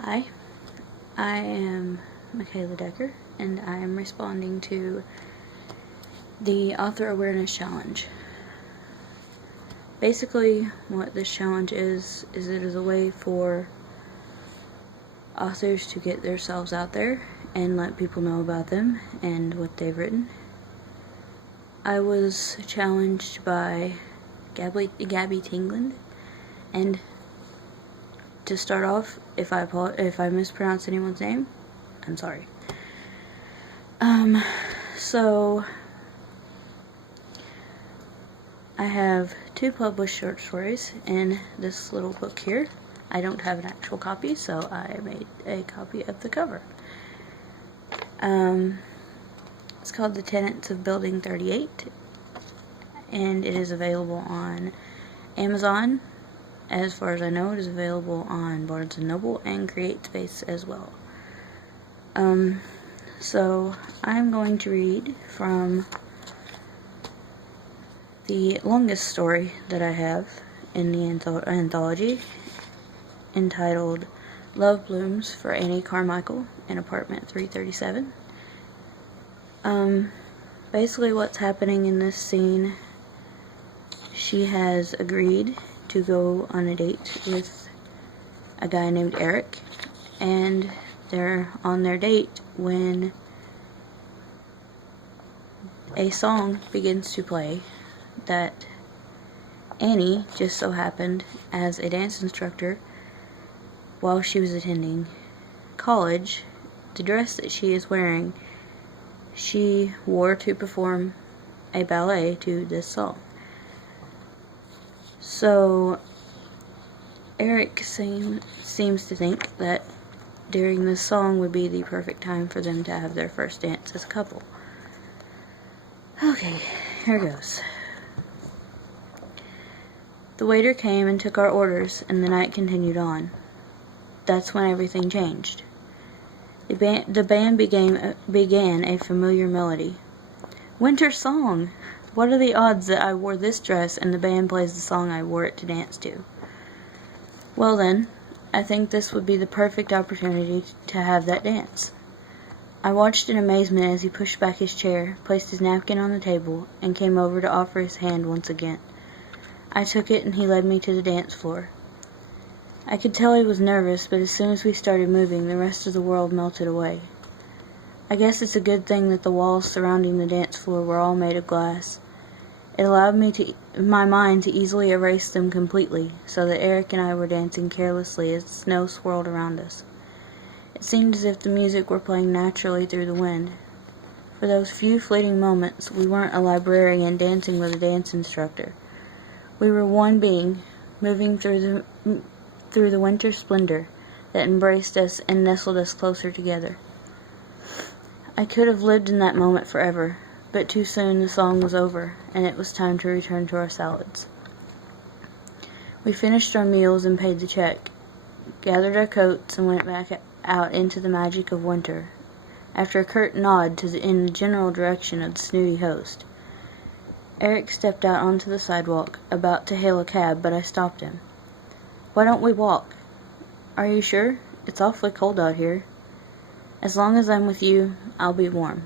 Hi, I am Michaela Decker, and I am responding to the Author Awareness Challenge. Basically, what this challenge is it is a way for authors to get themselves out there and let people know about them and what they've written. I was challenged by Gabby Tingland, and to start off, if I mispronounce anyone's name, I'm sorry. So I have 2 published short stories in this little book here. I don't have an actual copy, so I made a copy of the cover. It's called The Tenants of Building 38, and it is available on Amazon. As far as I know, it is available on Barnes & Noble and CreateSpace as well. So I'm going to read from the longest story that I have in the anthology, entitled Love Blooms for Annie Carmichael in Apartment 337. Basically what's happening in this scene, she has agreed to go on a date with a guy named Eric, and they're on their date when a song begins to play that Annie just so happened, as a dance instructor while she was attending college, the dress that she is wearing, she wore to perform a ballet to this song. So Eric seems to think that during this song would be the perfect time for them to have their first dance as a couple. Okay, here goes. The waiter came and took our orders, and the night continued on. That's when everything changed. The band began a familiar melody. Winter Song! What are the odds that I wore this dress and the band plays the song I wore it to dance to? Well then, I think this would be the perfect opportunity to have that dance. I watched in amazement as he pushed back his chair, placed his napkin on the table, and came over to offer his hand once again. I took it and he led me to the dance floor. I could tell he was nervous, but as soon as we started moving, the rest of the world melted away. I guess it's a good thing that the walls surrounding the dance floor were all made of glass. It allowed my mind to easily erase them completely, so that Eric and I were dancing carelessly as the snow swirled around us. It seemed as if the music were playing naturally through the wind. For those few fleeting moments, we weren't a librarian dancing with a dance instructor. We were one being, moving through the winter splendor that embraced us and nestled us closer together. I could have lived in that moment forever, but too soon the song was over, and it was time to return to our salads. We finished our meals and paid the check, gathered our coats, and went back out into the magic of winter, after a curt nod in the general direction of the snooty host. Eric stepped out onto the sidewalk, about to hail a cab, but I stopped him. Why don't we walk? Are you sure? It's awfully cold out here. As long as I'm with you, I'll be warm.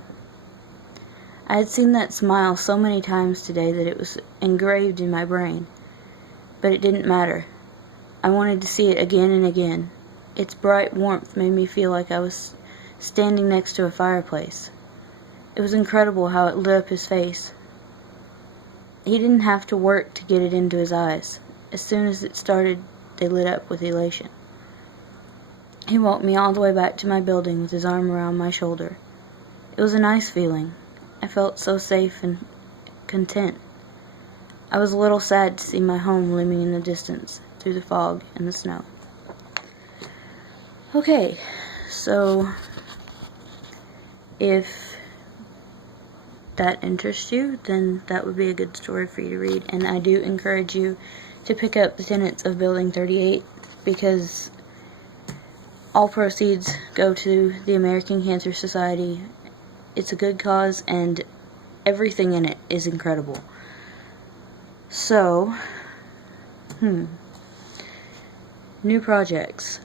I had seen that smile so many times today that it was engraved in my brain. But it didn't matter. I wanted to see it again and again. Its bright warmth made me feel like I was standing next to a fireplace. It was incredible how it lit up his face. He didn't have to work to get it into his eyes. As soon as it started, they lit up with elation. He walked me all the way back to my building with his arm around my shoulder. It was a nice feeling. I felt so safe and content. I was a little sad to see my home looming in the distance, through the fog and the snow. Okay, so if that interests you, then that would be a good story for you to read. And I do encourage you to pick up The Tenants of Building 38, because all proceeds go to the American Cancer Society. It's a good cause, and everything in it is incredible. So, new projects.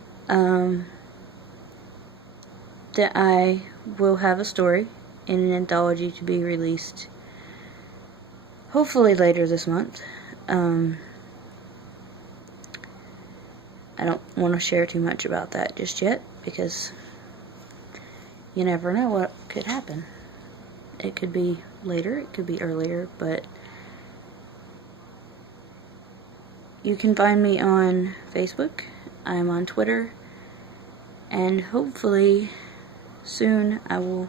that I will have a story in an anthology to be released hopefully later this month. I don't want to share too much about that just yet, because you never know what could happen. It could be later, it could be earlier, but you can find me on Facebook, I'm on Twitter, and hopefully soon I will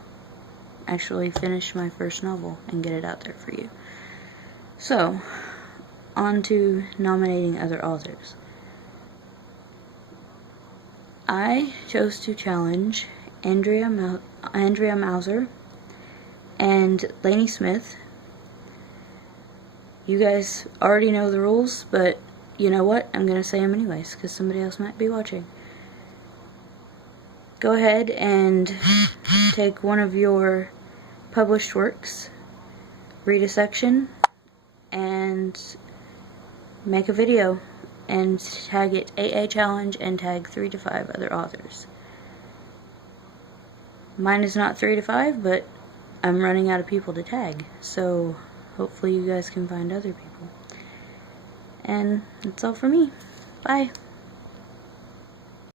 actually finish my first novel and get it out there for you. So, on to nominating other authors. I chose to challenge Andrea Mauser and Lainey Smith. You guys already know the rules, but you know what? I'm going to say them anyways, because somebody else might be watching. Go ahead and take one of your published works, read a section, and make a video and tag it AA Challenge and tag 3 to 5 other authors. Mine is not 3 to 5, but I'm running out of people to tag, so hopefully you guys can find other people. And that's all for me. Bye.